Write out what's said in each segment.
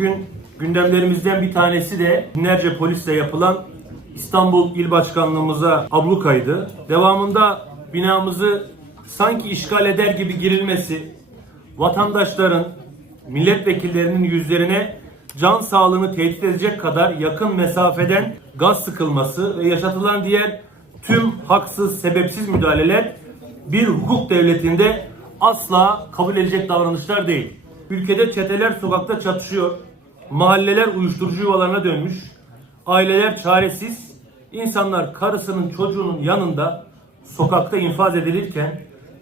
Bugün gündemlerimizden bir tanesi de binlerce polisle yapılan İstanbul İl Başkanlığımıza ablukaydı. Devamında binamızı sanki işgal eder gibi girilmesi, vatandaşların, milletvekillerinin yüzlerine can sağlığını tehdit edecek kadar yakın mesafeden gaz sıkılması ve yaşatılan diğer tüm haksız, sebepsiz müdahaleler bir hukuk devletinde asla kabul edilecek davranışlar değil. Ülkede çeteler sokakta çatışıyor, mahalleler uyuşturucu yuvalarına dönmüş, aileler çaresiz, insanlar karısının çocuğunun yanında sokakta infaz edilirken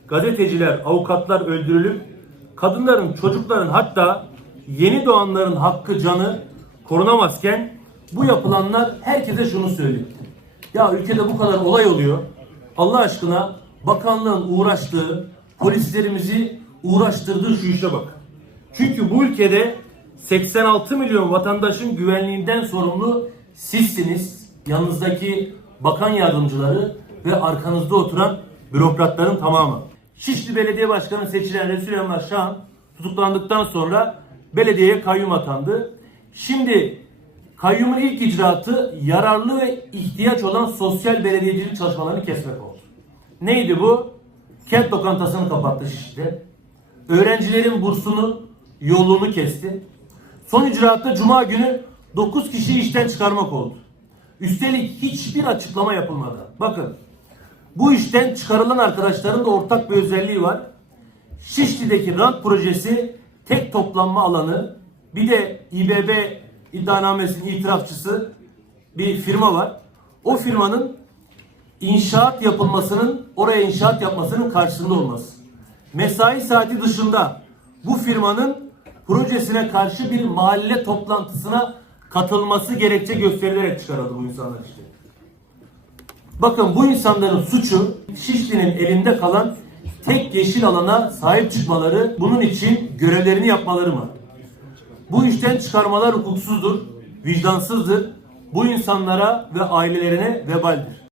gazeteciler, avukatlar öldürülüp kadınların, çocukların hatta yeni doğanların hakkı canı korunamazken bu yapılanlar herkese şunu söyletti. Ya ülkede bu kadar olay oluyor. Allah aşkına bakanlığın uğraştığı, polislerimizi uğraştırdığı şu işe bak. Çünkü bu ülkede 86 milyon vatandaşın güvenliğinden sorumlu sizsiniz. Yanınızdaki bakan yardımcıları ve arkanızda oturan bürokratların tamamı. Şişli Belediye Başkanı seçilen Resul Enver Şahan tutuklandıktan sonra belediyeye kayyum atandı. Şimdi kayyumun ilk icraatı yararlı ve ihtiyaç olan sosyal belediyecilik çalışmalarını kesmek oldu. Neydi bu? Kent lokantasını kapattı Şişli'de. Öğrencilerin bursunu, yolunu kesti. Son icraatta Cuma günü 9 kişiyi işten çıkarmak oldu. Üstelik hiçbir açıklama yapılmadı. Bakın bu işten çıkarılan arkadaşların da ortak bir özelliği var. Şişli'deki rant projesi tek toplanma alanı bir de İBB iddianamesinin itirafçısı bir firma var. O firmanın inşaat yapılmasının oraya inşaat yapmasının karşısında olması. Mesai saati dışında bu firmanın projesine karşı bir mahalle toplantısına katılması gerekçe gösterilerek çıkarıldı bu insanlar işte. Bakın bu insanların suçu Şişli'nin elinde kalan tek yeşil alana sahip çıkmaları, bunun için görevlerini yapmaları mı? Bu işten çıkarmalar hukuksuzdur, vicdansızdır. Bu insanlara ve ailelerine vebaldir.